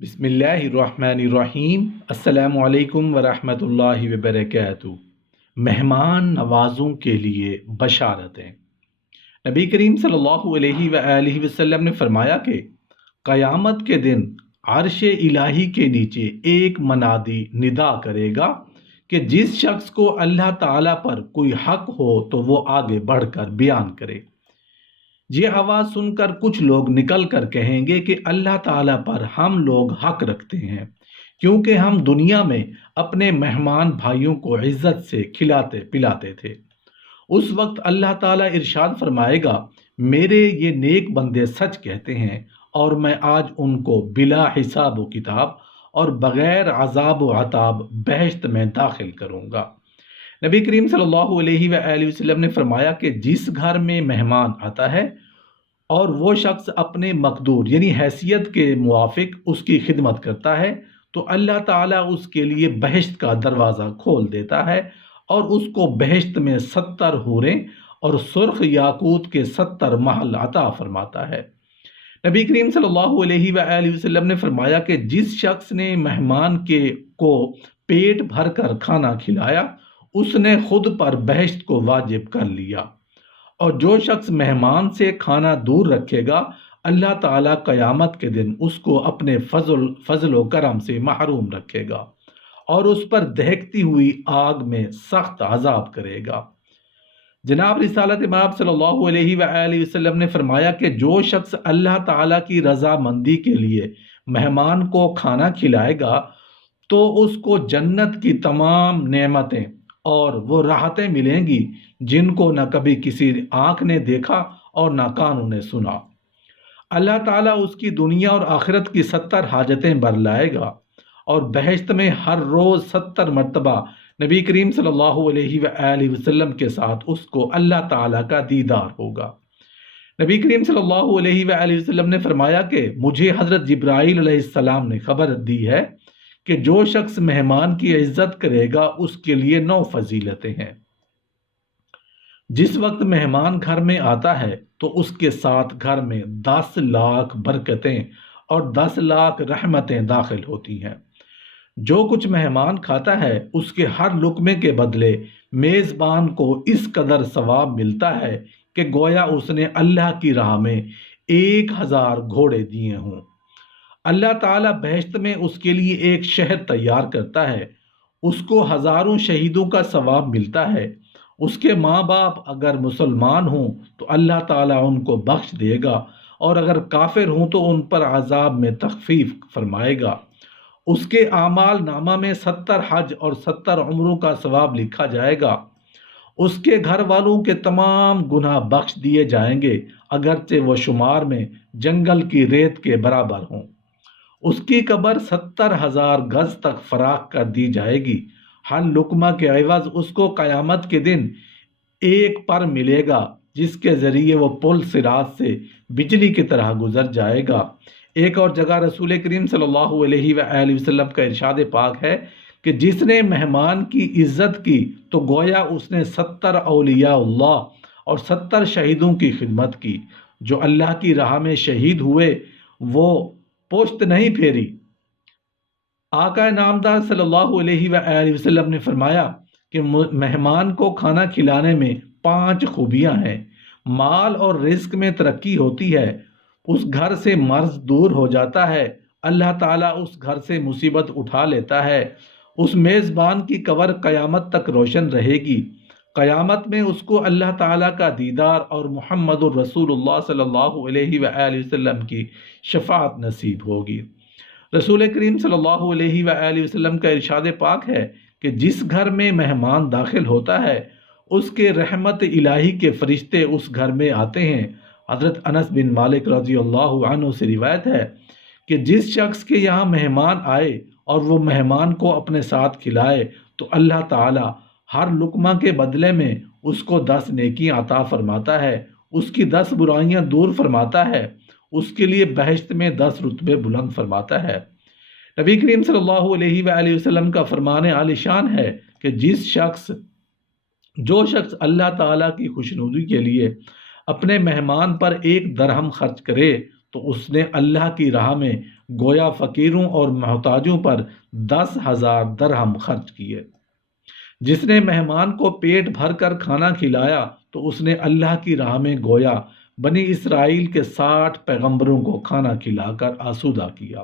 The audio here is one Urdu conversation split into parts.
بسم اللہ الرحمن الرحیم۔ السلام علیکم ورحمۃ اللہ وبرکاتہ۔ مہمان نوازوں کے لیے بشارتیں۔ نبی کریم صلی اللہ علیہ وآلہ وسلم نے فرمایا کہ قیامت کے دن عرش الہی کے نیچے ایک منادی ندا کرے گا کہ جس شخص کو اللہ تعالیٰ پر کوئی حق ہو تو وہ آگے بڑھ کر بیان کرے۔ یہ آواز سن کر کچھ لوگ نکل کر کہیں گے کہ اللہ تعالیٰ پر ہم لوگ حق رکھتے ہیں، کیونکہ ہم دنیا میں اپنے مہمان بھائیوں کو عزت سے کھلاتے پلاتے تھے۔ اس وقت اللہ تعالیٰ ارشاد فرمائے گا، میرے یہ نیک بندے سچ کہتے ہیں اور میں آج ان کو بلا حساب و کتاب اور بغیر عذاب و عتاب بہشت میں داخل کروں گا۔ نبی کریم صلی اللہ علیہ وآلہ وسلم نے فرمایا کہ جس گھر میں مہمان آتا ہے اور وہ شخص اپنے مقدور یعنی حیثیت کے موافق اس کی خدمت کرتا ہے تو اللہ تعالیٰ اس کے لیے بہشت کا دروازہ کھول دیتا ہے اور اس کو بہشت میں 70 حوریں اور سرخ یاقوت کے 70 محل عطا فرماتا ہے۔ نبی کریم صلی اللہ علیہ وآلہ وسلم نے فرمایا کہ جس شخص نے مہمان کو پیٹ بھر کر کھانا کھلایا اس نے خود پر بہشت کو واجب کر لیا، اور جو شخص مہمان سے کھانا دور رکھے گا اللہ تعالیٰ قیامت کے دن اس کو اپنے فضل و کرم سے محروم رکھے گا اور اس پر دہکتی ہوئی آگ میں سخت عذاب کرے گا۔ جناب رسالت مآب صلی اللہ علیہ وآلہ وسلم نے فرمایا کہ جو شخص اللہ تعالیٰ کی رضا مندی کے لیے مہمان کو کھانا کھلائے گا تو اس کو جنت کی تمام نعمتیں اور وہ راحتیں ملیں گی جن کو نہ کبھی کسی آنکھ نے دیکھا اور نہ کانوں نے سنا۔ اللہ تعالیٰ اس کی دنیا اور آخرت کی 70 حاجتیں برلائے گا اور بہشت میں ہر روز 70 مرتبہ نبی کریم صلی اللہ علیہ وآلہ وسلم کے ساتھ اس کو اللہ تعالیٰ کا دیدار ہوگا۔ نبی کریم صلی اللہ علیہ وآلہ وسلم نے فرمایا کہ مجھے حضرت جبرائیل علیہ السلام نے خبر دی ہے کہ جو شخص مہمان کی عزت کرے گا اس کے لیے 9 فضیلتیں ہیں۔ جس وقت مہمان گھر میں آتا ہے تو اس کے ساتھ گھر میں 10 لاکھ برکتیں اور 10 لاکھ رحمتیں داخل ہوتی ہیں۔ جو کچھ مہمان کھاتا ہے اس کے ہر لقمے کے بدلے میزبان کو اس قدر ثواب ملتا ہے کہ گویا اس نے اللہ کی راہ میں 1000 گھوڑے دیے ہوں۔ اللہ تعالیٰ بہشت میں اس کے لیے ایک شہر تیار کرتا ہے، اس کو ہزاروں شہیدوں کا ثواب ملتا ہے۔ اس کے ماں باپ اگر مسلمان ہوں تو اللہ تعالیٰ ان کو بخش دے گا اور اگر کافر ہوں تو ان پر عذاب میں تخفیف فرمائے گا۔ اس کے اعمال نامہ میں 70 حج اور 70 عمروں کا ثواب لکھا جائے گا۔ اس کے گھر والوں کے تمام گناہ بخش دیے جائیں گے اگرچہ وہ شمار میں جنگل کی ریت کے برابر ہوں۔ اس کی قبر 70,000 گز تک فراخ کر دی جائے گی۔ ہر لقمہ کے عوض اس کو قیامت کے دن ایک پر ملے گا جس کے ذریعے وہ پل صراط سے بجلی کی طرح گزر جائے گا۔ ایک اور جگہ رسول کریم صلی اللہ علیہ وآلہ وسلم کا ارشاد پاک ہے کہ جس نے مہمان کی عزت کی تو گویا اس نے 70 اولیاء اللہ اور 70 شہیدوں کی خدمت کی۔ جو اللہ کی راہ میں شہید ہوئے وہ پوشت نہیں پھیری۔ آقا نامدار صلی اللہ علیہ وآلہ وسلم نے فرمایا کہ مہمان کو کھانا کھلانے میں 5 خوبیاں ہیں۔ مال اور رزق میں ترقی ہوتی ہے، اس گھر سے مرض دور ہو جاتا ہے، اللہ تعالیٰ اس گھر سے مصیبت اٹھا لیتا ہے، اس میزبان کی قبر قیامت تک روشن رہے گی، قیامت میں اس کو اللہ تعالیٰ کا دیدار اور محمد الرسول اللہ صلی اللہ علیہ وآلہ وسلم کی شفاعت نصیب ہوگی۔ رسول کریم صلی اللہ علیہ وآلہ وسلم کا ارشاد پاک ہے کہ جس گھر میں مہمان داخل ہوتا ہے اس کے رحمت الہی کے فرشتے اس گھر میں آتے ہیں۔ حضرت انس بن مالک رضی اللہ عنہ سے روایت ہے کہ جس شخص کے یہاں مہمان آئے اور وہ مہمان کو اپنے ساتھ کھلائے تو اللہ تعالیٰ ہر لقمہ کے بدلے میں اس کو 10 نیکیاں عطا فرماتا ہے، اس کی 10 برائیاں دور فرماتا ہے، اس کے لیے بہشت میں 10 رتبے بلند فرماتا ہے۔ نبی کریم صلی اللہ علیہ وآلہ وسلم کا فرمان عالی شان ہے کہ جو شخص اللہ تعالیٰ کی خوشنودی کے لیے اپنے مہمان پر 1 درہم خرچ کرے تو اس نے اللہ کی راہ میں گویا فقیروں اور محتاجوں پر 10,000 درہم خرچ کیے۔ جس نے مہمان کو پیٹ بھر کر کھانا کھلایا تو اس نے اللہ کی راہ میں گویا بنی اسرائیل کے 60 پیغمبروں کو کھانا کھلا کر آسودہ کیا۔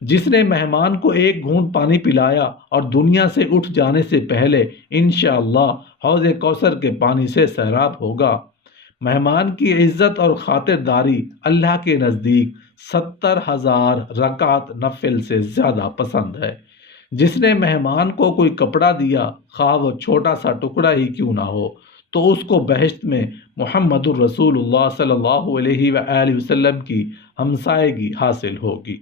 جس نے مہمان کو ایک گھونٹ پانی پلایا اور دنیا سے اٹھ جانے سے پہلے انشاءاللہ حوض کوثر کے پانی سے سیراب ہوگا۔ مہمان کی عزت اور خاطرداری اللہ کے نزدیک 70,000 رکعت نفل سے زیادہ پسند ہے۔ جس نے مہمان کو کوئی کپڑا دیا، خواہ وہ چھوٹا سا ٹکڑا ہی کیوں نہ ہو، تو اس کو بہشت میں محمد الرسول اللہ صلی اللہ علیہ وآلہ وسلم کی ہمسائیگی حاصل ہوگی۔